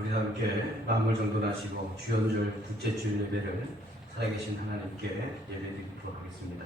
우리 함께 마음을 정돈하시고 주연절 둘째 주 예배를 살아계신 하나님께 예배드리도록 하겠습니다.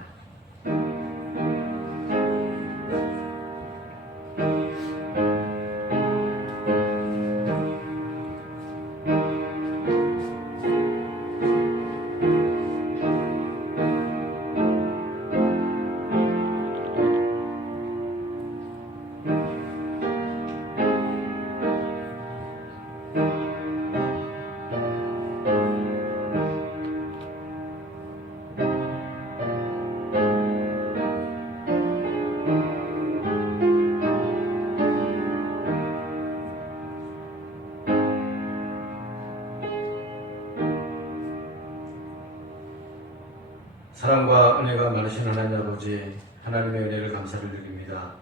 사랑과 은혜가 많으신 하나님 아버지, 하나님의 은혜를 감사를 드립니다.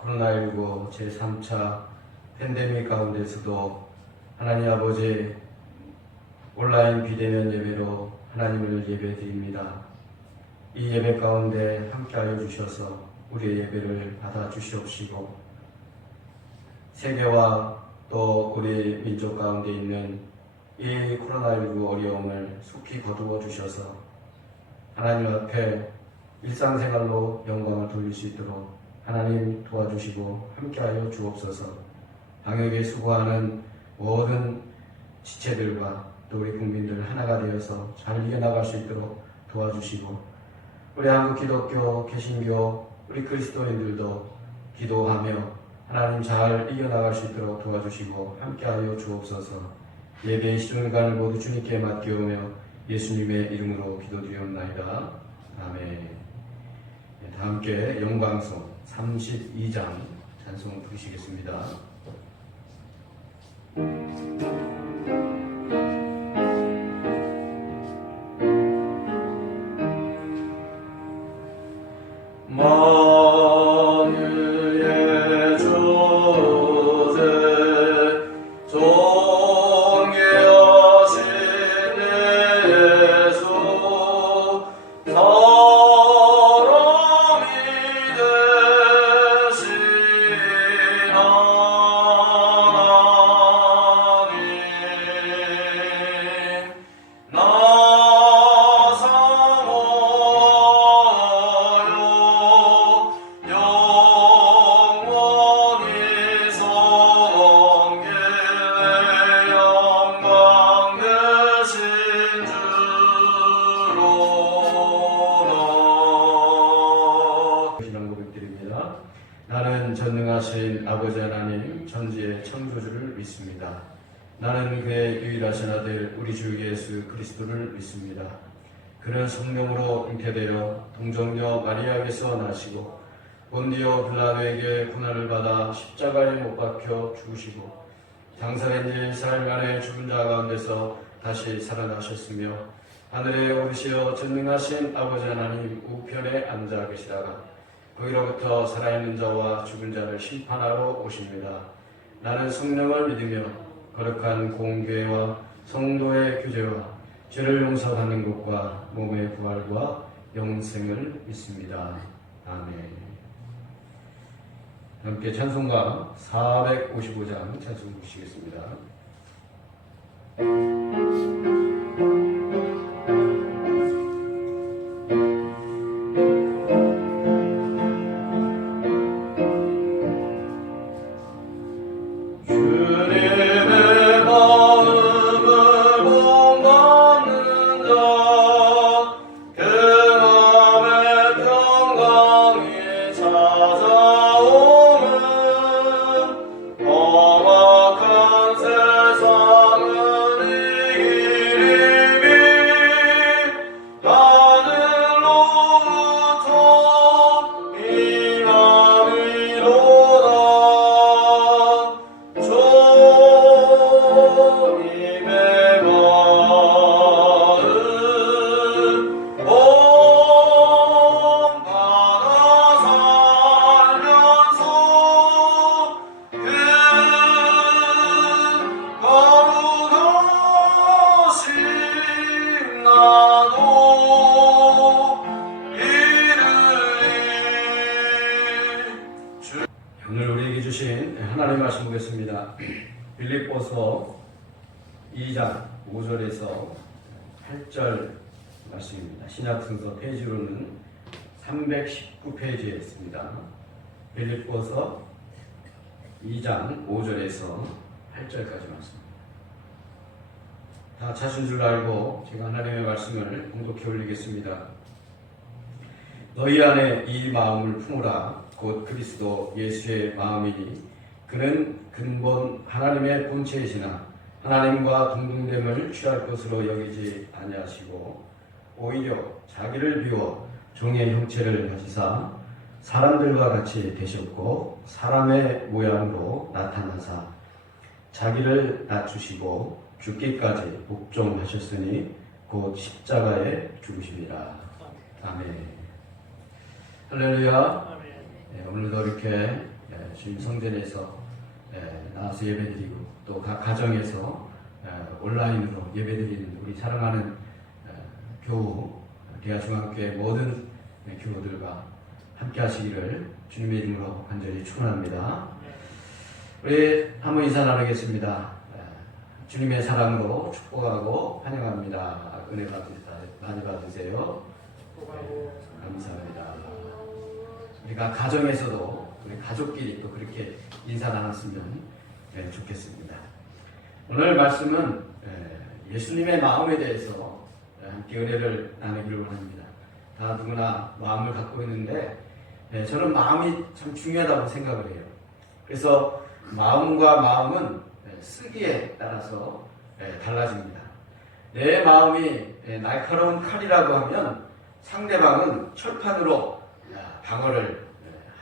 코로나19 제3차 팬데믹 가운데서도 하나님 아버지 온라인 비대면 예배로 하나님을 예배드립니다. 이 예배 가운데 함께하여 주셔서 우리의 예배를 받아 주시옵시고, 세계와 또 우리 민족 가운데 있는 이 코로나19 어려움을 속히 거두어 주셔서 하나님 앞에 일상생활로 영광을 돌릴 수 있도록 하나님 도와주시고 함께하여 주옵소서. 방역에 수고하는 모든 지체들과 또 우리 국민들 하나가 되어서 잘 이겨나갈 수 있도록 도와주시고, 우리 한국 기독교, 개신교, 우리 그리스도인들도 기도하며 하나님 잘 이겨나갈 수 있도록 도와주시고 함께하여 주옵소서. 예배의 시간을 모두 주님께 맡기오며 예수님의 이름으로 기도드리옵나이다. 아멘. 다 함께 영광송 32장 찬송 부르시겠습니다. 만유의 주제 나는 전능하신 아버지 하나님 전지의 창조주를 믿습니다. 나는 그의 유일하신 아들 우리 주 예수 그리스도를 믿습니다. 그는 성령으로 잉태되어 동정녀 마리아에게서 나시고 본디오 빌라도에게 고난을 받아 십자가에 못 박혀 죽으시고 장사된 지 4일 만에 죽은 자 가운데서 다시 살아나셨으며 하늘에 오르시어 전능하신 아버지 하나님 우편에 앉아 계시다가 거기로부터 살아있는 자와 죽은 자를 심판하러 오십니다. 나는 성령을 믿으며 거룩한 공교회와 성도의 교제와 죄를 용서받는 것과 몸의 부활과 영생을 믿습니다. 아멘. 함께 찬송가 455장 찬송 부르시겠습니다. 오늘 우리에게 주신 하나님의 말씀 보겠습니다. 빌립보서 2장 5절에서 8절 말씀입니다. 신약성서 페이지로는 319페이지에 있습니다. 빌립보서 2장 5절에서 8절까지 말씀입니다. 다 찾은 줄 알고 제가 하나님의 말씀을 공독해 올리겠습니다. 너희 안에 이 마음을 품으라. 곧 그리스도 예수의 마음이니 그는 근본 하나님의 본체이시나 하나님과 동등됨을 취할 것으로 여기지 아니하시고 오히려 자기를 비워 종의 형체를 가지사 사람들과 같이 되셨고 사람의 모양으로 나타나사 자기를 낮추시고 죽기까지 복종하셨으니 곧 십자가에 죽으심이라. 아멘. 할렐루야. 오늘도 이렇게 주님 성전에서 나와서 예배드리고 또 각 가정에서 온라인으로 예배드리는 우리 사랑하는 교우, 대하중앙교회 모든 교우들과 함께 하시기를 주님의 이름으로 간절히 축원합니다. 우리 한번 인사 나누겠습니다. 주님의 사랑으로 축복하고 환영합니다. 은혜 많이 받으세요. 감사합니다. 우리가 가정에서도 우리 가족끼리 또 그렇게 인사 나눴으면 좋겠습니다. 오늘 말씀은 예수님의 마음에 대해서 함께 은혜를 나누기를 원합니다. 다 누구나 마음을 갖고 있는데 저는 마음이 참 중요하다고 생각을 해요. 그래서 마음과 마음은 쓰기에 따라서 달라집니다. 내 마음이 날카로운 칼이라고 하면 상대방은 철판으로 방어를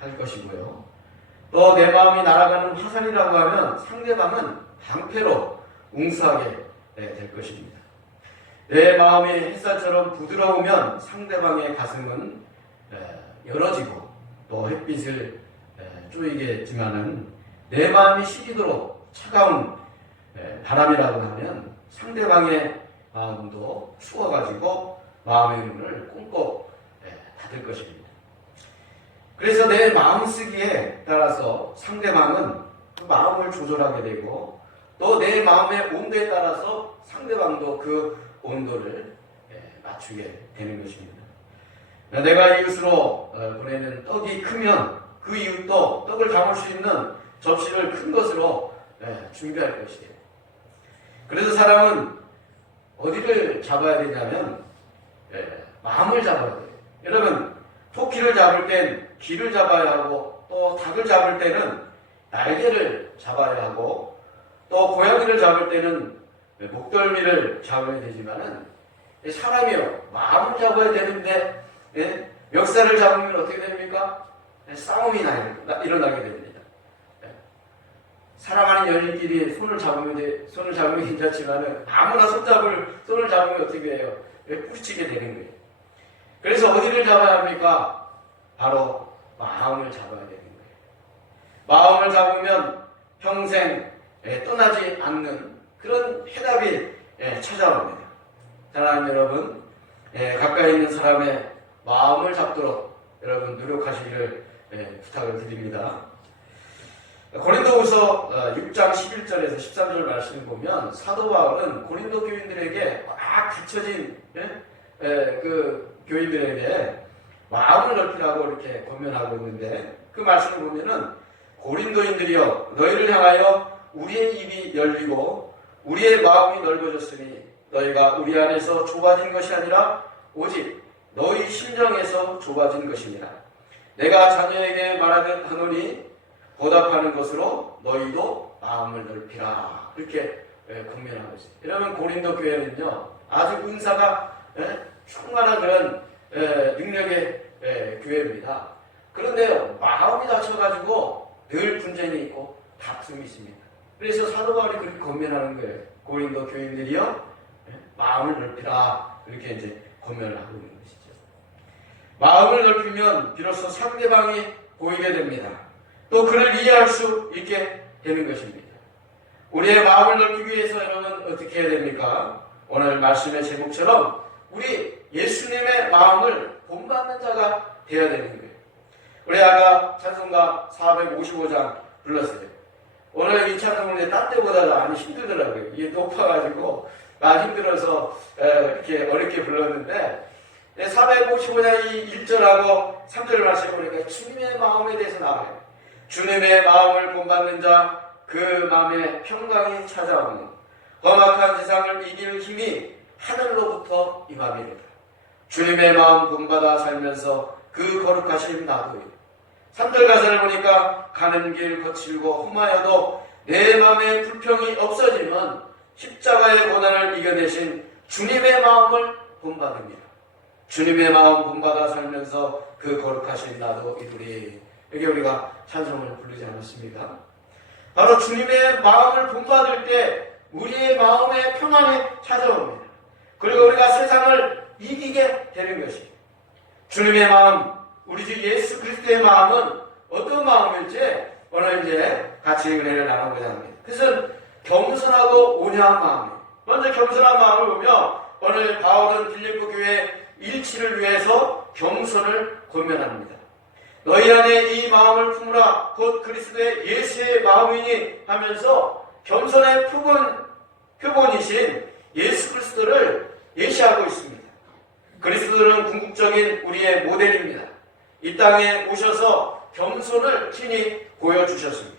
할 것이고요. 또 내 마음이 날아가는 화살이라고 하면 상대방은 방패로 웅수하게 될 것입니다. 내 마음이 햇살처럼 부드러우면 상대방의 가슴은 열어지고 또 햇빛을 쪼이겠지만은 내 마음이 시리도록 차가운 바람이라고 하면 상대방의 마음도 추워가지고 마음의 문을 꽁꽁 닫을 것입니다. 그래서 내 마음 쓰기에 따라서 상대방은 그 마음을 조절하게 되고 또 내 마음의 온도에 따라서 상대방도 그 온도를 맞추게 되는 것입니다. 내가 이웃으로 보내는 떡이 크면 그 이웃도 떡을 담을 수 있는 접시를 큰 것으로 준비할 것이에요. 그래서 사람은 어디를 잡아야 되냐면 마음을 잡아야 돼요. 여러분 토끼를 잡을 땐 귀를 잡아야 하고 또 닭을 잡을 때는 날개를 잡아야 하고 또 고양이를 잡을 때는 목덜미를 잡아야 되지만은 사람이요 마음을 잡아야 되는데 멱살을 잡으면 어떻게 됩니까? 싸움이 일어나게 됩니다. 사랑하는 연인끼리 손을 잡으면 괜찮지만은 아무나 손을 잡으면 어떻게 해요? 뿌리치게 되는 거예요. 그래서 어디를 잡아야 합니까? 바로 마음을 잡아야 되는 거예요. 마음을 잡으면 평생 떠나지 않는 그런 해답이 찾아옵니다. 사랑하는 여러분, 가까이 있는 사람의 마음을 잡도록 여러분 노력하시기를 부탁을 드립니다. 고린도후서 6장 11절에서 13절 말씀을 보면 사도 바울은 고린도 교인들에게 막 갇혀진 그 교인들에게 마음을 넓히라고 이렇게 권면하고 있는데 그 말씀을 보면은 고린도인들이여 너희를 향하여 우리의 입이 열리고 우리의 마음이 넓어졌으니 너희가 우리 안에서 좁아진 것이 아니라 오직 너희 심령에서 좁아진 것이니라. 내가 자녀에게 말하듯 하노니 보답하는 것으로 너희도 마음을 넓히라. 이렇게 권면하고 있어요. 여러분 고린도 교회는요 아주 은사가 충만한 그런 능력의 교회입니다. 그런데 마음이 다쳐가지고 늘 분쟁이 있고 다툼이 있습니다. 그래서 사도 바울이 그렇게 권면하는 거예요. 고린도 교인들이요 마음을 넓히라. 이렇게 이제 권면을 하고 있는 것이죠. 마음을 넓히면 비로소 상대방이 보이게 됩니다. 또 그를 이해할 수 있게 되는 것입니다. 우리의 마음을 넓히기 위해서 여러분 어떻게 해야 됩니까? 오늘 말씀의 제목처럼 우리 예수님의 마음을 본받는 자가 되어야 되는 거예요. 우리 아까 찬송가 455장 불렀어요. 오늘 이 찬송을 딴 때보다 많이 힘들더라고요. 이게 높아가지고 많이 힘들어서 이렇게 어렵게 불렀는데 455장 이 1절하고 3절을 말씀 보니까 주님의 마음에 대해서 나와요. 주님의 마음을 본받는 자 그 마음에 평강이 찾아오는 험악한 세상을 이길 힘이 하늘로부터 임함이로다. 주님의 마음 본받아 살면서 그 거룩하신 나도요. 3절 가사를 보니까 가는 길 거칠고 험하여도 내 마음에 불평이 없어지면 십자가의 고난을 이겨내신 주님의 마음을 본받습니다. 주님의 마음 본받아 살면서 그 거룩하신 나도 이루리. 여기 우리가 찬송을 부르지 않았습니까? 바로 주님의 마음을 본받을 때 우리의 마음의 평안이 찾아옵니다. 그리고 우리가 세상을 이기게 되는 것입니다. 주님의 마음, 우리 주 예수 그리스도의 마음은 어떤 마음일지 오늘 이제 같이 은혜를 나눠보자 합니다. 그것은 겸손하고 온유한 마음이에요. 먼저 겸손한 마음을 보면 오늘 바울은 빌립보 교회 일치를 위해서 겸손을 권면합니다. 너희 안에 이 마음을 품으라 곧 그리스도의 예수의 마음이니 하면서 겸손의 표본이신 예수 그리스도를 예시하고 있습니다. 그리스도는 궁극적인 우리의 모델입니다. 이 땅에 오셔서 겸손을 친히 보여주셨습니다.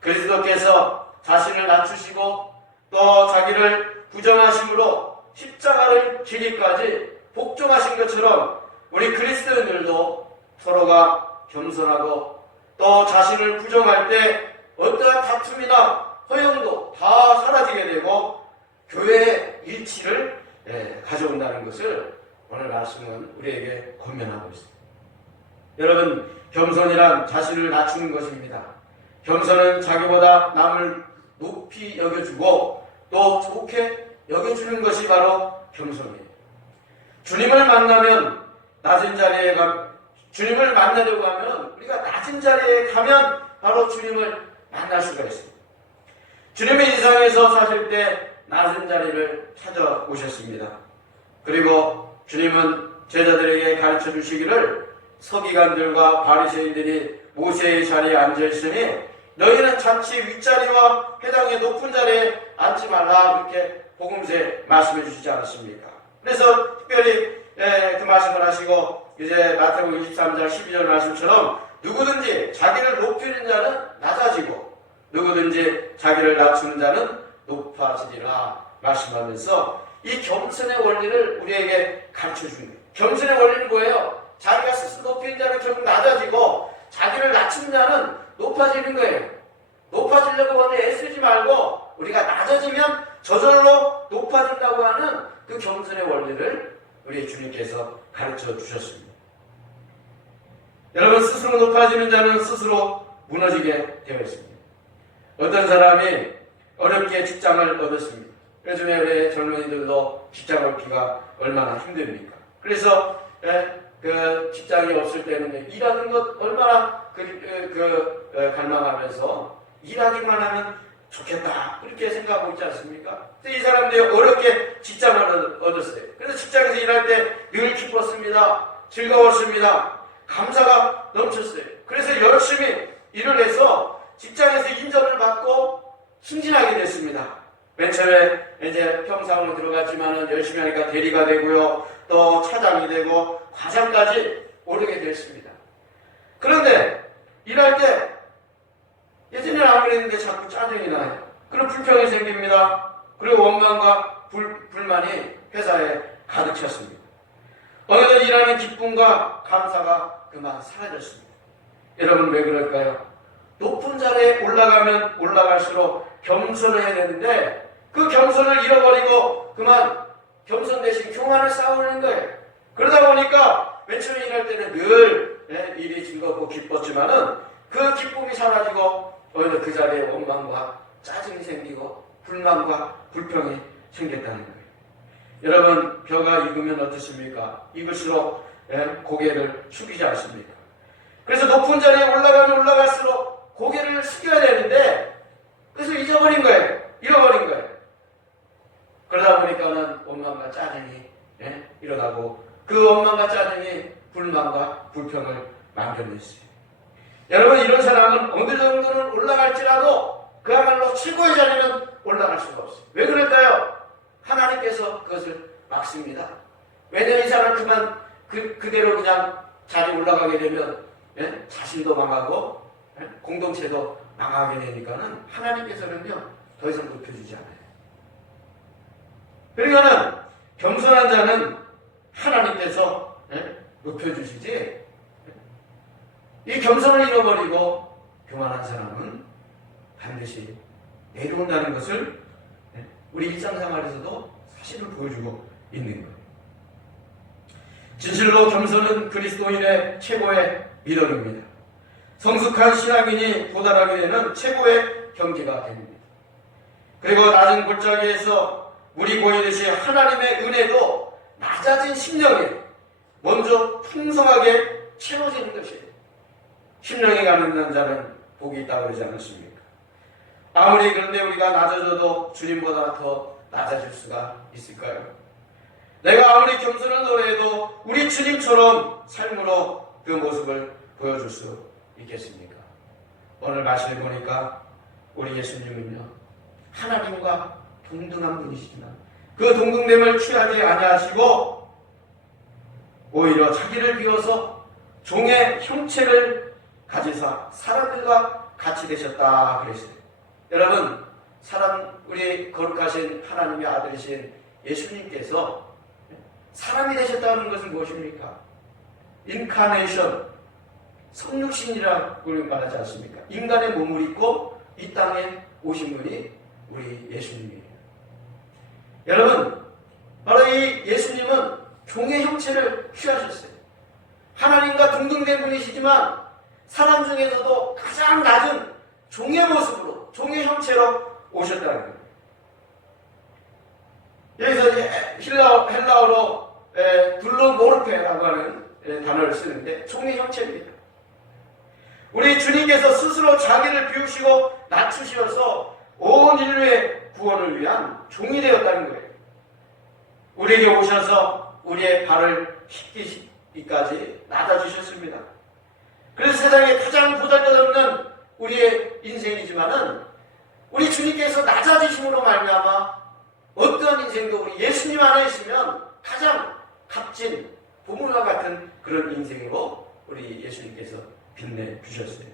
그리스도께서 자신을 낮추시고 또 자기를 부정하심으로 십자가를 지기까지 복종하신 것처럼 우리 그리스도인들도 서로가 겸손하고 또 자신을 부정할 때 어떠한 다툼이나 허용도 다 사라지게 되고 교회의 일치를 가져온다는 것을 오늘 말씀은 우리에게 권면하고 있습니다. 여러분, 겸손이란 자신을 낮추는 것입니다. 겸손은 자기보다 남을 높이 여겨주고 또 좋게 여겨주는 것이 바로 겸손이에요. 주님을 만나면 낮은 자리에 주님을 만나려고 하면 우리가 낮은 자리에 가면 바로 주님을 만날 수가 있습니다. 주님의 이 세상에서 사실 때 낮은 자리를 찾아오셨습니다. 그리고 주님은 제자들에게 가르쳐 주시기를 서기관들과 바리새인들이 모세의 자리에 앉아있으니 너희는 자칫 윗자리와 회당의 높은 자리에 앉지 말라 그렇게 복음서에 말씀해 주시지 않았습니까? 그래서 특별히 그 말씀을 하시고 이제 마태복음 23장 12절 말씀처럼 누구든지 자기를 높이는 자는 낮아지고 누구든지 자기를 낮추는 자는 높아지리라 말씀하면서 이 겸손의 원리를 우리에게 가르쳐 준 거예요. 겸손의 원리는 뭐예요? 자기가 스스로 높이는 자는 결국 낮아지고 자기를 낮추는 자는 높아지는 거예요. 높아지려고 하는데 애쓰지 말고 우리가 낮아지면 저절로 높아진다고 하는 그 겸손의 원리를 우리 주님께서 가르쳐 주셨습니다. 여러분, 스스로 높아지는 자는 스스로 무너지게 되어 있습니다. 어떤 사람이 어렵게 직장을 얻었습니다. 요즘에 우리 젊은이들도 직장 얻기가 얼마나 힘듭니까? 그래서 그 직장이 없을 때는 일하는 것 얼마나 갈망하면서 일하기만 하면 좋겠다 그렇게 생각하고 있지 않습니까? 이 사람들이 어렵게 직장을 얻었어요. 그래서 직장에서 일할 때 늘 기뻤습니다. 즐거웠습니다. 감사가 넘쳤어요. 그래서 열심히 일을 해서 직장에서 인정을 받고 승진하게 됐습니다. 맨 처음에 이제 평상으로 들어갔지만은 열심히 하니까 대리가 되고요. 또 차장이 되고 과장까지 오르게 됐습니다. 그런데 일할 때 예전에는 안 그랬는데 자꾸 짜증이 나요. 그리고 불평이 생깁니다. 그리고 원망과 불만이 회사에 가득 찼습니다. 어느덧 일하는 기쁨과 감사가 그만 사라졌습니다. 여러분, 왜 그럴까요? 높은 자리에 올라가면 올라갈수록 겸손해야 되는데 그 겸손을 잃어버리고 그만 겸손 대신 교만을 쌓아올린 거예요. 그러다 보니까 맨 처음에 일할 때는 늘 일이 즐겁고 기뻤지만은 그 기쁨이 사라지고 어느덧 그 자리에 원망과 짜증이 생기고 불만과 불평이 생겼다는 거예요. 여러분, 벼가 익으면 어떻습니까? 익을수록 고개를 숙이지 않습니까? 그래서 높은 자리에 올라가면 올라갈수록 고개를 숙여야 되는데 그래서 잊어버린 거예요. 잃어버린 거예요. 그러다 보니까는 원망과 짜증이 일어나고 그 원망과 짜증이 불만과 불평을 만들어냈어요. 여러분, 이런 사람은 어느 정도는 올라갈지라도 그야말로 최고의 자리는 올라갈 수가 없어요. 왜 그럴까요? 하나님께서 그것을 막습니다. 왜냐하면 이 사람 그대로 그냥 자리 올라가게 되면 자신도 망하고 공동체도 망하게 되니까는 하나님께서는요 더 이상 높여주지 않아요. 그러니까는 겸손한 자는 하나님께서 높여주시지, 이 겸손을 잃어버리고 교만한 사람은 반드시 내려온다는 것을 우리 일상생활에서도 사실을 보여주고 있는 거예요. 진실로 겸손은 그리스도인의 최고의 미덕입니다. 성숙한 신앙인이 도달하게 되는 최고의 경지가 됩니다. 그리고 낮은 골짜기에서 물이 고이듯이 하나님의 은혜도 낮아진 심령에 먼저 풍성하게 채워지는 것이에요. 심령이 가난한 자는 복이 있다고 그러지 않습니까? 아무리 그런데 우리가 낮아져도 주님보다 더 낮아질 수가 있을까요? 내가 아무리 겸손한 노래해도 우리 주님처럼 삶으로 그 모습을 보여줄 수 있겠습니까? 오늘 말씀을 보니까 우리 예수님은요 하나님과 동등한 분이시지만 그 동등됨을 취하지 아니하시고 오히려 자기를 비워서 종의 형체를 가지사 사람들과 같이 되셨다 그랬어요. 여러분, 우리 거룩하신 하나님의 아들이신 예수님께서 사람이 되셨다는 것은 무엇입니까? 인카네이션, 성육신이라고 말하지 않습니까? 인간의 몸을 입고 이 땅에 오신 분이 우리 예수님이에요. 여러분, 바로 이 예수님은 종의 형체를 취하셨어요. 하나님과 동등된 분이시지만 사람 중에서도 가장 낮은 종의 모습으로, 종의 형체로 오셨다는 거예요. 여기서 헬라어로 둘로모르페라고 하는 단어를 쓰는데 종의 형체입니다. 우리 주님께서 스스로 자기를 비우시고 낮추셔서 온 인류의 구원을 위한 종이 되었다는 거예요. 우리에게 오셔서 우리의 발을 씻기기까지 낮아주셨습니다. 그래서 세상에 가장 보잘것없는 우리의 인생이지만은 우리 주님께서 낮아지심으로 말미암아 어떠한 인생도 우리 예수님 안에 있으면 가장 값진 보물과 같은 그런 인생으로 우리 예수님께서 빛내주셨어요.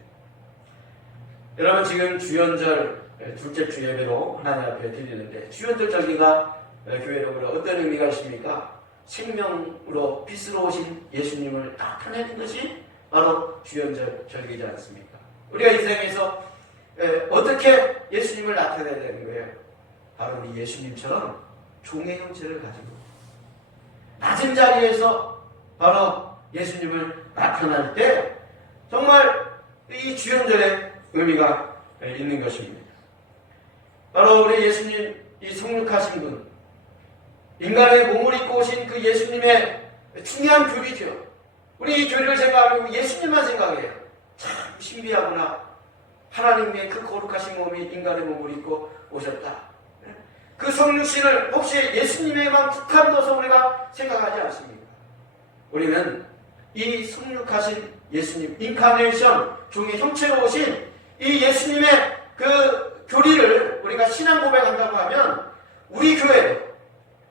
여러분, 지금 주연절 둘째 주 예배로 하나님 앞에 드리는데 주연절 절기가 교회적으로 어떤 의미가 있습니까? 생명으로 빛으로 오신 예수님을 나타내는 것이 바로 주연절 절기지 않습니까? 우리가 인생에서 어떻게 예수님을 나타내야 되는 거예요? 바로 우리 예수님처럼 종의 형체를 가지고 낮은 자리에서 바로 예수님을 나타날 때 정말 이 주연절의 의미가 있는 것입니다. 바로 우리 예수님, 이 성육하신 분, 인간의 몸을 입고 오신 그 예수님의 중요한 교리죠. 우리 이 교리를 생각하면 예수님만 생각해요. 참 신비하구나. 하나님의 그 거룩하신 몸이 인간의 몸을 입고 오셨다. 그 성육신을 혹시 예수님에만 국한둬서 우리가 생각하지 않습니까? 우리는 이 성육하신 예수님, 인카네이션, 종의 형체로 오신 이 예수님의 그 교리를 우리가 신앙 고백한다고 하면 우리 교회도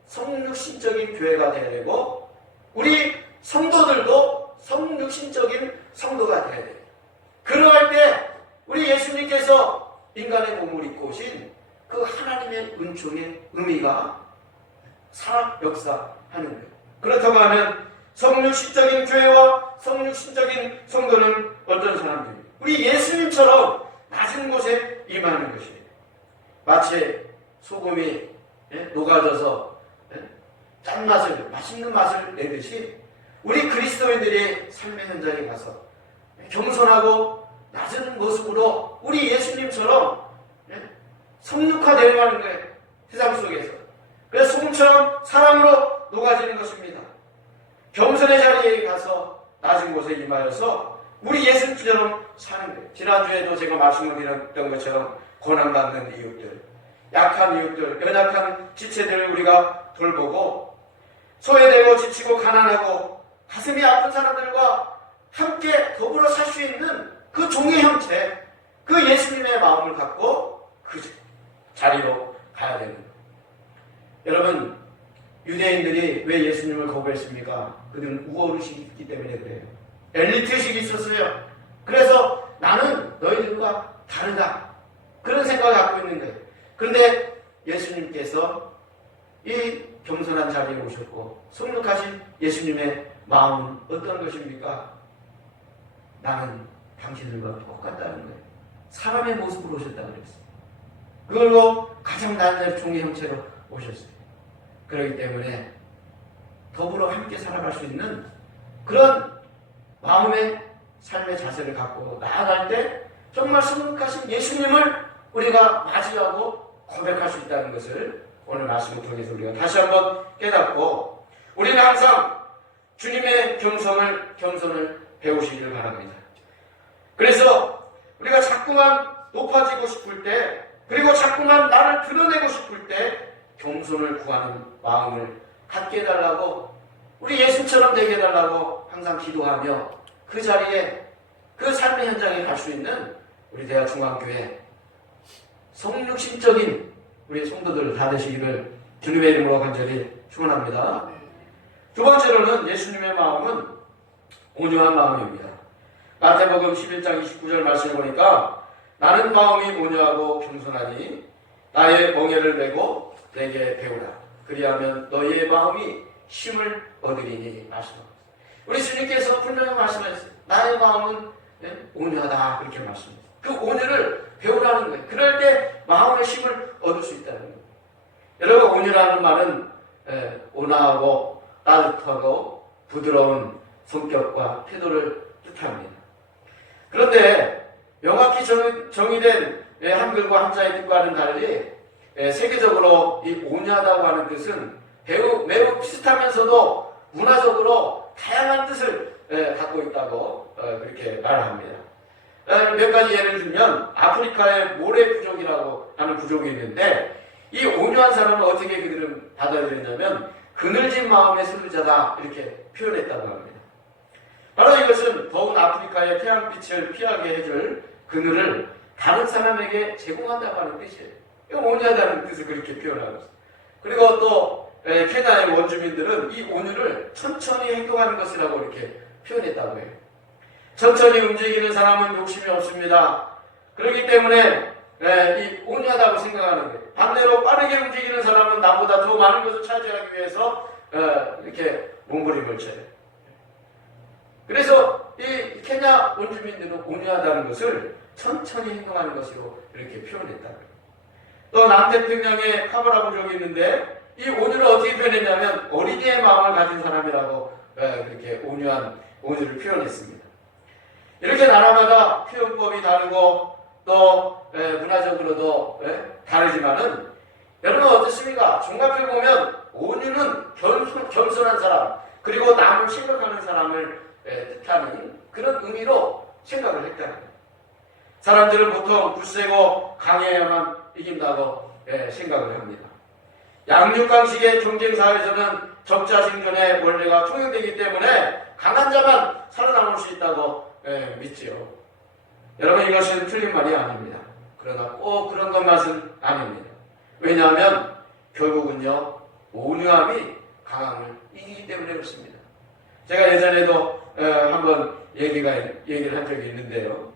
성육신적인 교회가 되어야 되고 우리 성도들도 성육신적인 성도가 되어야 돼요. 그러할 때 우리 예수님께서 인간의 몸을 입고 오신 그 하나님의 은총의 의미가 살아 역사하는 거예요. 그렇다고 하면 성육신적인 교회와 성육신적인 성도는 어떤 사람들이에요? 우리 예수님처럼 낮은 곳에 임하는 것이에요. 마치 소금이 녹아져서 짠맛을, 맛있는 맛을 내듯이 우리 그리스도인들이 삶의 현장에 가서 겸손하고 낮은 모습으로 우리 예수님처럼 성육화되어 가는 거예요. 세상 속에서. 그래서 소금처럼 사랑으로 녹아지는 것입니다. 겸손의 자리에 가서 낮은 곳에 임하여서 우리 예수님처럼 사는 거예요. 지난주에도 제가 말씀을 드렸던 것처럼 고난받는 이웃들, 약한 이웃들, 연약한 지체들을 우리가 돌보고 소외되고 지치고 가난하고 가슴이 아픈 사람들과 함께 더불어 살 수 있는 그 종의 형체, 그 예수님의 마음을 갖고 그 자리로 가야 되는 거예요. 여러분, 유대인들이 왜 예수님을 거부했습니까? 그들은 우월의식이 있기 때문에 그래요. 엘리트의식이 있었어요. 그래서 나는 너희들과 다르다. 그런 생각을 갖고 있는 거예요. 그런데 예수님께서 이 겸손한 자리에 오셨고 성육하신 예수님의 마음은 어떤 것입니까? 나는 당신들과 똑같다는 거예요. 사람의 모습으로 오셨다고 그랬어요. 그걸로 가장 낮은 종의 형체로 오셨어요. 그렇기 때문에 더불어 함께 살아갈 수 있는 그런 마음의 삶의 자세를 갖고 나아갈 때 정말 성육하신 예수님을 우리가 맞이하고 고백할 수 있다는 것을 오늘 말씀을 통해서 우리가 다시 한번 깨닫고 우리는 항상 주님의 겸손을 배우시기를 바랍니다. 그래서 우리가 자꾸만 높아지고 싶을 때 그리고 자꾸만 나를 드러내고 싶을 때 겸손을 구하는 마음을 갖게 해달라고 우리 예수처럼 되게 해달라고 항상 기도하며 그 자리에 그 삶의 현장에 갈 수 있는 우리 대하중앙교회 성육신적인 우리 성도들 다 되시기를 주님의 이름으로 간절히 축원합니다. 두 번째로는 예수님의 마음은 온유한 마음입니다. 마태복음 11장 29절 말씀을 보니까 나는 마음이 온유하고 겸손하니 나의 멍에를 메고 내게 배우라. 그리하면 너희의 마음이 쉼을 얻으리니 말씀합니다. 우리 주님께서 분명히 말씀하셨어요. 나의 마음은 온유하다 그렇게 말씀합니다. 그 온유를 배우라는 거예요. 그럴 때 마음의 쉼을 얻을 수 있다는 거예요. 여러분, 온유라는 말은 온화하고 따뜻하고 부드러운 성격과 태도를 뜻합니다. 그런데 명확히 정의된 한글과 한자의 뜻과는 달리 세계적으로 이 온유하다고 하는 뜻은 매우 비슷하면서도 문화적으로 다양한 뜻을 갖고 있다고 그렇게 말합니다. 몇 가지 예를 들면 아프리카의 모래 부족이라고 하는 부족이 있는데 이 온유한 사람은 어떻게 그들은 받아들였냐면 그늘진 마음의 소유자다 이렇게 표현했다고 합니다. 바로 이것은 더운 아프리카의 태양빛을 피하게 해줄 그늘을 다른 사람에게 제공한다고 하는 뜻이에요. 온유하다는 뜻을 그렇게 표현하고 있어요. 그리고 또 케냐의 원주민들은 이 온유를 천천히 행동하는 것이라고 이렇게 표현했다고 해요. 천천히 움직이는 사람은 욕심이 없습니다. 그렇기 때문에 이 온유하다고 생각하는 거예요. 반대로 빠르게 움직이는 사람은 나보다 더 많은 것을 차지하기 위해서 이렇게 몸부림을 쳐요. 그래서 이 케냐 원주민들은 온유하다는 것을 천천히 행동하는 것으로 이렇게 표현했다고 해요. 또 남태평양에 카브라 부족이 있는데 이 온유를 어떻게 표현했냐면 어린이의 마음을 가진 사람이라고 그렇게 온유를 표현했습니다. 이렇게 나라마다 표현법이 다르고 또 문화적으로도 다르지만은 여러분 어떻습니까? 종합해 보면 온유는 겸손한 사람 그리고 남을 생각하는 사람을 뜻하는 그런 의미로 생각을 했다는 거예요. 사람들은 보통 굳세고 강해야만 이긴다고 생각을 합니다. 양육강식의 경쟁사회에서는 적자생존의 원리가 통용되기 때문에 강한 자만 살아남을 수 있다고 믿지요. 여러분 이것은 틀린 말이 아닙니다. 그러나 꼭 그런 것만은 아닙니다. 왜냐하면 결국은요 온유함이 강함을 이기기 때문에 그렇습니다. 제가 예전에도 한번 얘기를 한 적이 있는데요.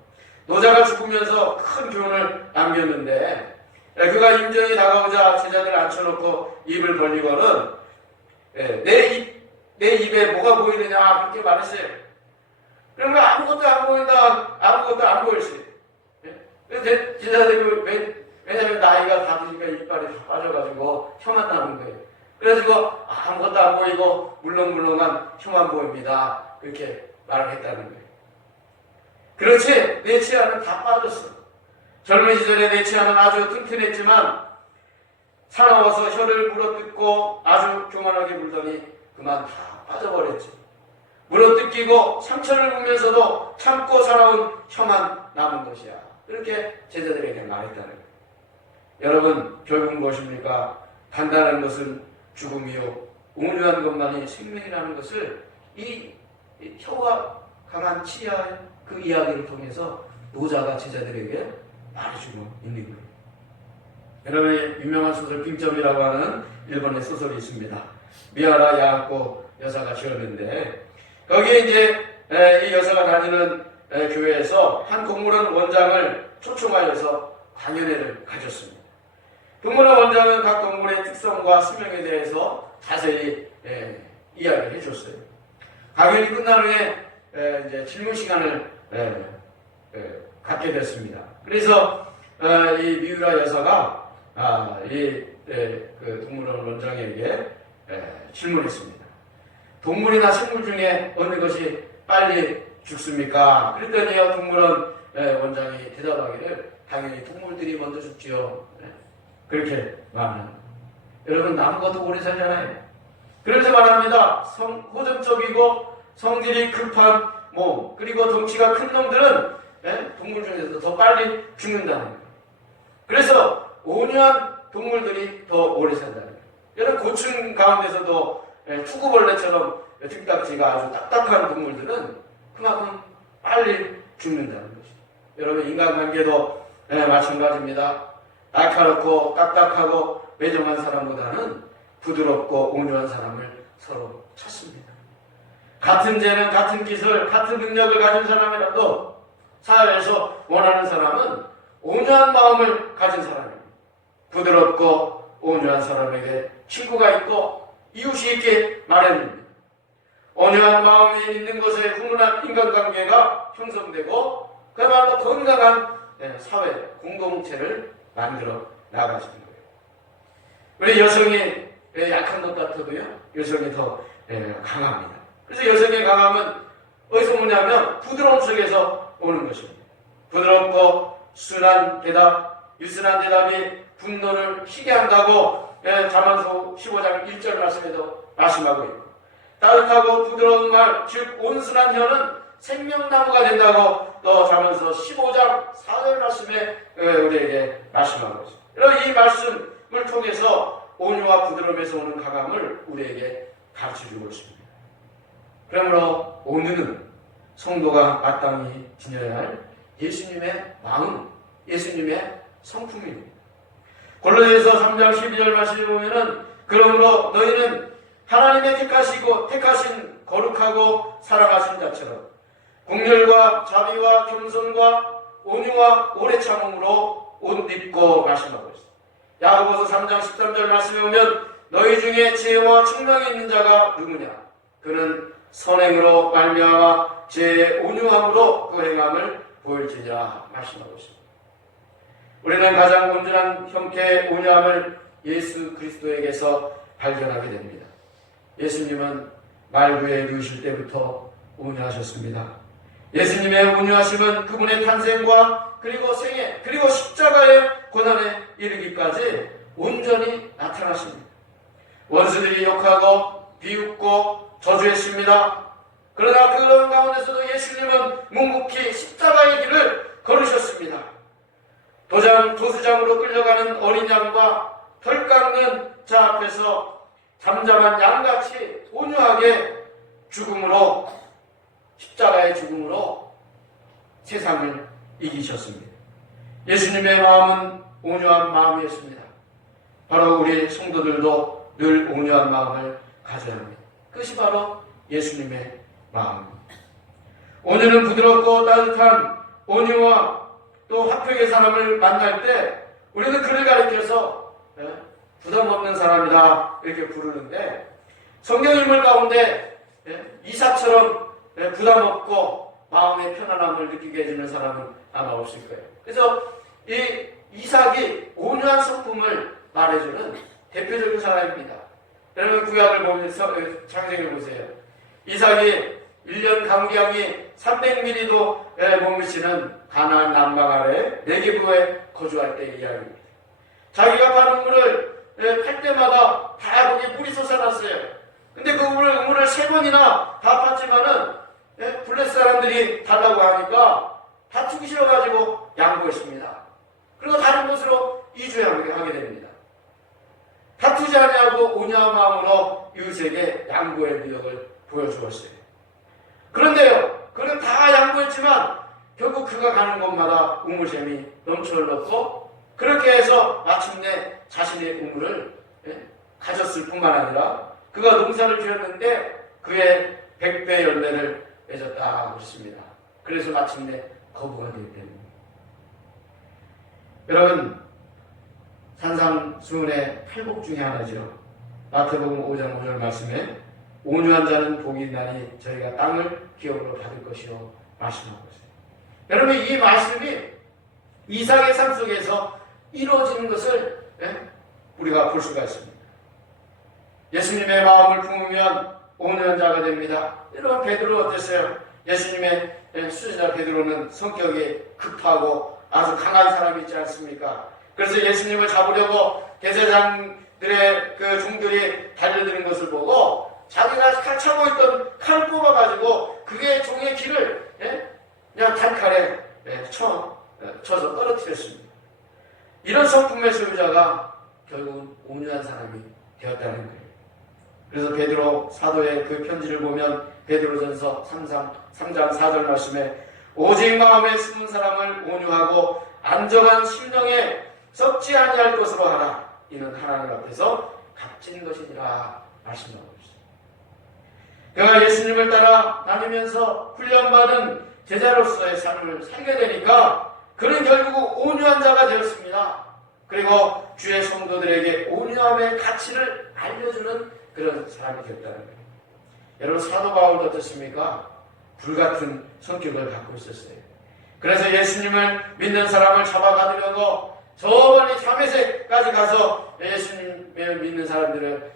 노자가 죽으면서 큰 교훈을 남겼는데 그가 임종이 다가오자 제자들을 앉혀놓고 입을 벌리고는 내 입에 뭐가 보이느냐 그렇게 말했어요. 그러면 아무것도 안 보인다, 아무것도 안 보일지. 제자들이 왜냐면 나이가 다 드니까 이빨이 다 빠져가지고 혀만 남은 거예요. 그래서 아무것도 안 보이고 물렁물렁한 혀만 보입니다. 그렇게 말을 했다는 거예요. 그렇지 내 치아는 다 빠졌어. 젊은 시절에 내 치아는 아주 튼튼했지만 사나워서 혀를 물어뜯고 아주 교만하게 물더니 그만 다 빠져버렸죠. 물어뜯기고 상처를 보면서도 참고 살아온 혀만 남은 것이야. 그렇게 제자들에게 말했다는 거예요. 여러분 결국 무엇입니까? 단단한 것은 죽음이요 온유한 것만이 생명이라는 것을 이 혀가 강한 치아의 그 이야기를 통해서 노자가 제자들에게 말해주고 있는 거예요. 여러분 유명한 소설 빙점이라고 하는 일본의 소설이 있습니다. 미하라 야하코 여사가 지었는데 거기에 이제 이 여사가 다니는 교회에서 한 동물원 원장을 초청하여서 강연회를 가졌습니다. 동물원 원장은 각 동물의 특성과 수명에 대해서 자세히 이야기를 해줬어요. 강연이 끝난 후에 이제 질문 시간을 갖게 됐습니다. 그래서 이 미우라 여사가 그 동물원 원장에게 질문했습니다. 동물이나 식물 중에 어느 것이 빨리 죽습니까? 그랬더니요 동물원 원장이 대답하기를 당연히 동물들이 먼저 죽지요. 그렇게 말합니다. 여러분 나무가 더 오래 살잖아요. 그래서 말합니다. 호전적이고 성질이 급한 몸 그리고 덩치가 큰 놈들은 동물 중에서 더 빨리 죽는다는 거예요. 그래서 온유한 동물들이 더 오래 산다는 거예요. 여러분 고충 가운데서도 투구벌레처럼 등딱지가 아주 딱딱한 동물들은 그만큼 빨리 죽는다는 것이죠. 여러분 인간관계도 마찬가지입니다. 날카롭고 딱딱하고 매정한 사람보다는 부드럽고 온유한 사람을 서로 찾습니다. 같은 재능, 같은 기술, 같은 능력을 가진 사람이라도 사회에서 원하는 사람은 온유한 마음을 가진 사람입니다. 부드럽고 온유한 사람에게 친구가 있고 이웃이 있게 마련입니다. 온유한 마음이 있는 곳에 훈훈한 인간관계가 형성되고 그야말로 건강한 사회, 공동체를 만들어 나가시는 거예요. 우리 여성이 약한 것 같아도요, 여성이 더 강합니다. 그래서 여성의 강함은 어디서 오냐면 부드러운 속에서 오는 것입니다. 부드럽고 순한 대답, 유순한 대답이 분노를 희게 한다고 자만서 15장 1절 말씀에도 말씀하고 있고 따뜻하고 부드러운 말, 즉 온순한 혀는 생명나무가 된다고 또 자만서 15장 4절 말씀에 우리에게 말씀하고 있습니다. 여러분 이 말씀을 통해서 온유와 부드러움에서 오는 강함을 우리에게 가르쳐주고 있습니다. 그러므로 온유는 성도가 마땅히 지녀야 할 예수님의 마음, 예수님의 성품입니다. 골로새서 3장 12절 말씀을 보면은 그러므로 너희는 하나님의 택하신 거룩하고 사랑하신 자처럼 긍휼과 자비와 겸손과 온유와 오래 참음으로 옷 입고 말씀하고 있습니다. 야고보서 3장 13절 말씀에 보면 너희 중에 지혜와 충명이 있는 자가 누구냐? 그는 선행으로 말미암아 제 온유함으로 그 행함을 보일지니라 말씀하고 있습니다. 우리는 가장 온전한 형태의 온유함을 예수 그리스도에게서 발견하게 됩니다. 예수님은 말 위에 누우실 때부터 온유하셨습니다. 예수님의 온유하심은 그분의 탄생과 그리고 생애 그리고 십자가의 고난에 이르기까지 온전히 나타나십니다. 원수들이 욕하고 비웃고 저주했습니다. 그러나 그런 가운데서도 예수님은 묵묵히 십자가의 길을 걸으셨습니다. 도수장으로 끌려가는 어린 양과 털 깎는 자 앞에서 잠잠한 양같이 온유하게 죽음으로 십자가의 죽음으로 세상을 이기셨습니다. 예수님의 마음은 온유한 마음이었습니다. 바로 우리 성도들도 늘 온유한 마음을 가져야 합니다. 그것이 바로 예수님의 마음입니다. 온유는 부드럽고 따뜻한 온유와 또 화평의 사람을 만날 때 우리는 그를 가리켜서 부담 없는 사람이다 이렇게 부르는데 성경 인물 가운데 이삭처럼 부담 없고 마음의 편안함을 느끼게 해주는 사람은 아마 없을 거예요. 그래서 이 이삭이 온유한 성품을 말해주는 대표적인 사람입니다. 여러분 구약을 보면서 창세기를 보세요. 이삭이 1년 감기양이 300ml도 머무시는 가나안 남방 아래 네게부에 거주할 때의 이야기입니다. 자기가 파는 물을 팔 때마다 다 거기에 물이 솟아났어요. 근데 그 물을 3번이나 다 팠지만은 블레 사람들이 달라고 하니까 다투기 싫어가지고 양보했습니다. 그리고 다른 곳으로 이주하게 됩니다. 다투지 않냐고 온유한 마음으로 이웃에게 양보의 능력을 보여주었어요. 그런데요, 그는 다 양보했지만 결국 그가 가는 곳마다 우물샘이 넘쳐 흘렀고 그렇게 해서 마침내 자신의 우물을 가졌을 뿐만 아니라 그가 농사를 지었는데 그의 100배 열매를 맺었다 그랬습니다. 그래서 마침내 거부가 되기 때문입니다. 여러분, 산상수훈의 팔복 중에 하나죠. 마태복음 5장 5절 말씀에 온유한 자는 복이 있나니 저희가 땅을 기업으로 받을 것이요 말씀하고 있어요. 여러분, 이 말씀이 이삭의 삶 속에서 이루어지는 것을 우리가 볼 수가 있습니다. 예수님의 마음을 품으면 온유한 자가 됩니다. 여러분, 베드로 어땠어요? 예수님의 수제자 베드로는 성격이 급하고 아주 강한 사람이 있지 않습니까? 그래서 예수님을 잡으려고 대제사장들의 그 종들이 달려드는 것을 보고 자기가 칼 차고 있던 칼을 뽑아가지고 그의 종의 귀를 그냥 단칼에 쳐서 떨어뜨렸습니다. 이런 성품의 소유자가 결국 온유한 사람이 되었다는 거예요. 그래서 베드로 사도의 그 편지를 보면 베드로전서 3장 4절 말씀에 오직 마음에 숨은 사람을 온유하고 안정한 심령에 썩지 아니할 것으로 하라. 이는 하나님 앞에서 값진 것이니라 말씀하고 있습니다. 그가 예수님을 따라 다니면서 훈련받은 제자로서의 삶을 살게 되니까 그는 결국 온유한 자가 되었습니다. 그리고 주의 성도들에게 온유함의 가치를 알려주는 그런 사람이 되었다는 거예요. 여러분, 사도 바울도 어떻습니까? 불같은 성격을 갖고 있었어요. 그래서 예수님을 믿는 사람을 잡아가려고 저 멀리 자메색까지 가서 예수님을 믿는 사람들을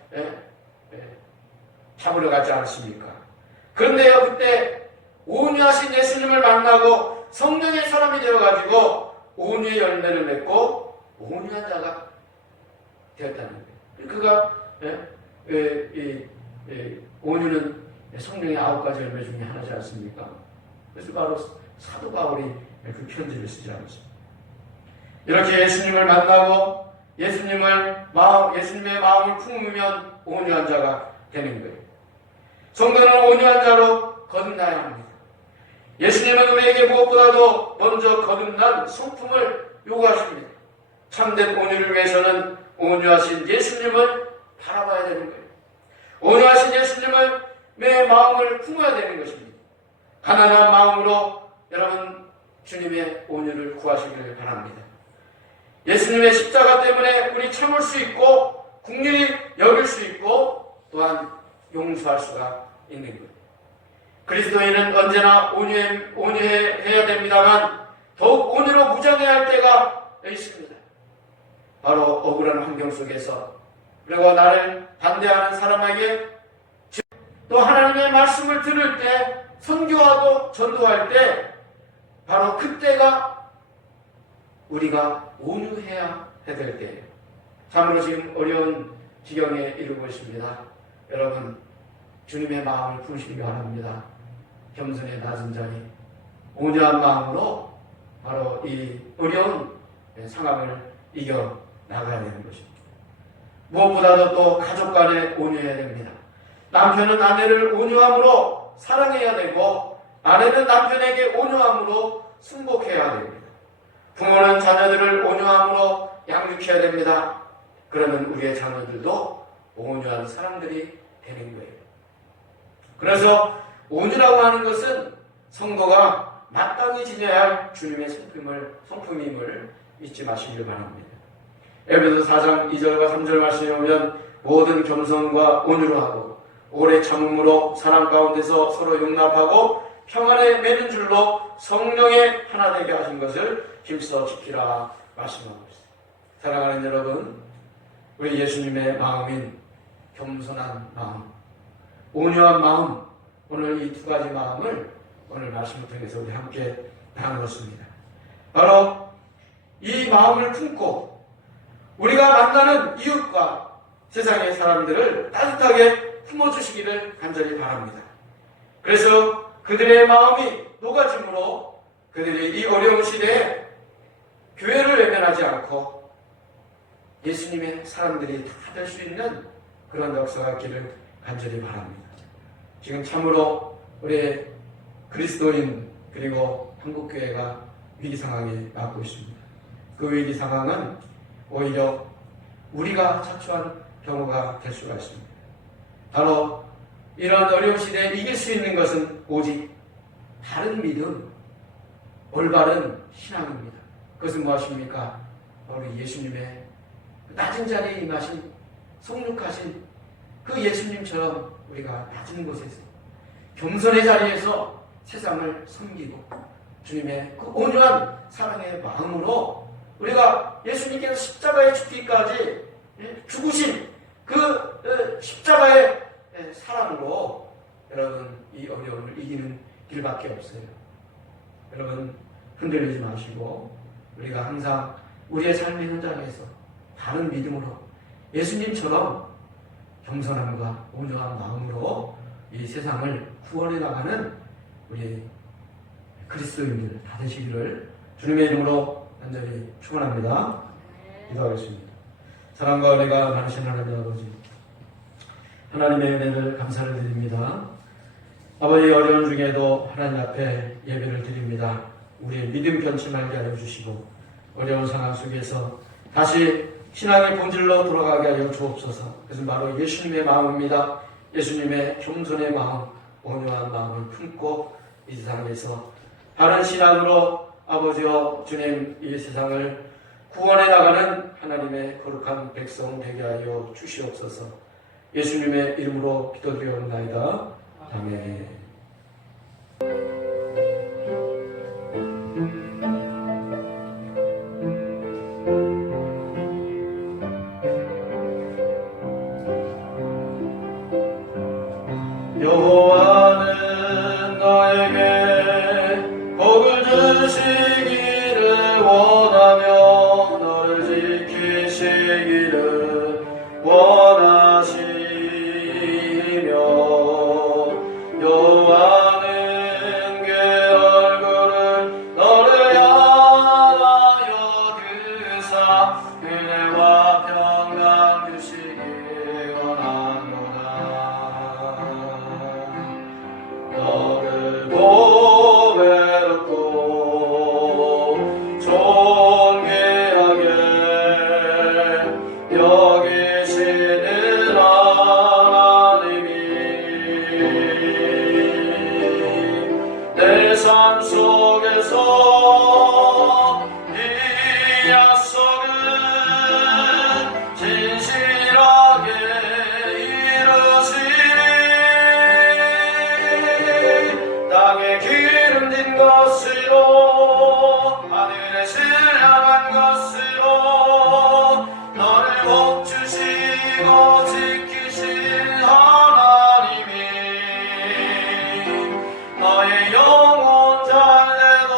잡으러 가지 않습니까? 그런데요, 그때 온유하신 예수님을 만나고 성령의 사람이 되어가지고 온유의 열매를 맺고 온유한 자가 되었다는 거예요. 그가 온유는 성령의 9가지 열매 중에 하나지 않습니까? 그래서 바로 사도 바울이 그 편지를 쓰지 않았습니다. 이렇게 예수님을 만나고 예수님의 마음을 품으면 온유한 자가 되는 거예요. 성도는 온유한 자로 거듭나야 합니다. 예수님은 우리에게 무엇보다도 먼저 거듭난 성품을 요구하십니다. 참된 온유를 위해서는 온유하신 예수님을 바라봐야 되는 거예요. 온유하신 예수님을 내 마음을 품어야 되는 것입니다. 가난한 마음으로 여러분 주님의 온유를 구하시기를 바랍니다. 예수님의 십자가 때문에 우리 참을 수 있고 긍휼히 여길 수 있고 또한 용서할 수가 있는 거예요. 그리스도인은 언제나 온유해야 됩니다만 더욱 온유로 무장해야 할 때가 있습니다. 바로 억울한 환경 속에서 그리고 나를 반대하는 사람에게 또 하나님의 말씀을 들을 때 선교하고 전도할 때 바로 그때가 우리가 온유해야 될 때예요. 참으로 지금 어려운 지경에 이르고 있습니다. 여러분, 주님의 마음을 품으시기 바랍니다. 겸손의 낮은 자리, 온유한 마음으로 바로 이 어려운 상황을 이겨 나가야 되는 것입니다. 무엇보다도 또 가족 간에 온유해야 됩니다. 남편은 아내를 온유함으로 사랑해야 되고 아내는 남편에게 온유함으로 순복해야 됩니다. 부모는 자녀들을 온유함으로 양육해야 됩니다. 그러면 우리의 자녀들도 온유한 사람들이 되는 거예요. 그래서 온유라고 하는 것은 성도가 마땅히 지녀야 할 주님의 성품임을 잊지 마시길 바랍니다. 에베소 4장 2절과 3절 말씀에 보면 모든 겸손과 온유로 하고 오래 참음으로 사랑 가운데서 서로 용납하고 평안에 매는 줄로 성령에 하나 되게 하신 것을 힘써 지키라 말씀하고 있습니다. 사랑하는 여러분, 우리 예수님의 마음인 겸손한 마음, 온유한 마음, 오늘 이 두 가지 마음을 오늘 말씀을 통해서 우리 함께 나누었습니다. 바로 이 마음을 품고 우리가 만나는 이웃과 세상의 사람들을 따뜻하게 품어주시기를 간절히 바랍니다. 그래서 그들의 마음이 녹아짐으로 그들이 이 어려운 시대에 교회를 외면하지 않고 예수님의 사람들이 다 될 수 있는 그런 역사가 있기를 간절히 바랍니다. 지금 참으로 우리 그리스도인 그리고 한국교회가 위기 상황에 맞고 있습니다. 그 위기 상황은 오히려 우리가 자초한 경우가 될 수가 있습니다. 바로 이런 어려운 시대에 이길 수 있는 것은 오직 바른 믿음, 올바른 신앙입니다. 그것은 무엇입니까? 바로 예수님의 낮은 자리에 임하신 성육하신 그 예수님처럼 우리가 낮은 곳에서 겸손의 자리에서 세상을 섬기고 주님의 그 온유한 사랑의 마음으로 우리가 예수님께서 십자가에 죽기까지 죽으신 그 십자가의 사랑으로 여러분 이 어려움을 이기는 길밖에 없어요. 여러분 흔들리지 마시고 우리가 항상 우리의 삶의 현장에서 바른 믿음으로 예수님처럼 겸손함과 온유한 마음으로 이 세상을 구원해 나가는 우리 그리스도인들 다 되시기를 주님의 이름으로 간절히 축원합니다. 기도하겠습니다. 사랑과 은혜가 많으신 하나님 아버지, 하나님의 은혜를 감사를 드립니다. 아버지 어려운 중에도 하나님 앞에 예배를 드립니다. 우리의 믿음 변치 말게 하여 주시고 어려운 상황 속에서 다시 신앙의 본질로 돌아가게 하여 주옵소서. 그것은 바로 예수님의 마음입니다. 예수님의 겸손의 마음, 온유한 마음을 품고 이 세상에서 바른 신앙으로 아버지여 주님 이 세상을 구원해 나가는 하나님의 거룩한 백성 되게 하여 주시옵소서. 예수님의 이름으로 기도드리옵나이다. 아멘. 여호와는 너에게 복을 주시기를 원하며 너를 지키시기를 원하시며 여호와는 그 얼굴을 너를 향하여 드사 은혜와 평강 주시기 원하노라. 너를 보배롭고 존귀하게 여기시는 하나님이 내 삶 속에서 이 약속은 진실하게 이루시리. 땅에 기름진 것으로 하늘에 신령한 것으로 너를 복주시고 지키신 하나님이 너의 영혼 잘되도록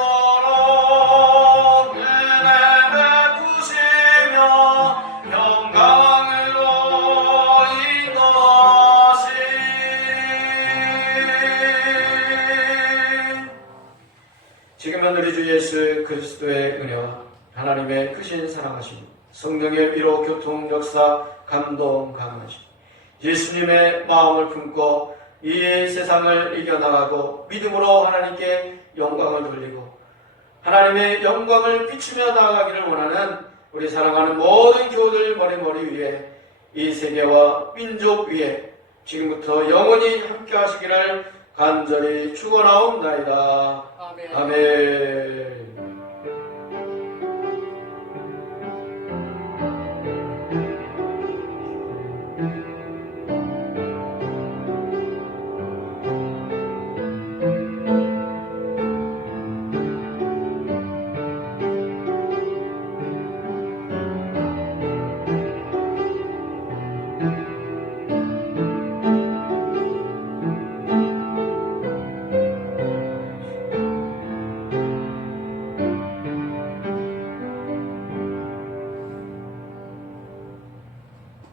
은혜 베푸시며 평강으로 인도하시리. 지금은 우리 주 예수 그리스도의 은혜와 하나님의 크신 사랑하심, 성령의 위로 교통 역사 감동 감하심, 예수님의 마음을 품고 이 세상을 이겨나가고 믿음으로 하나님께 영광을 돌리고 하나님의 영광을 비추며 나아가기를 원하는 우리 사랑하는 모든 교우들 머리 위에 이 세계와 민족 위에 지금부터 영원히 함께 하시기를 간절히 축원하옵나이다. 아멘.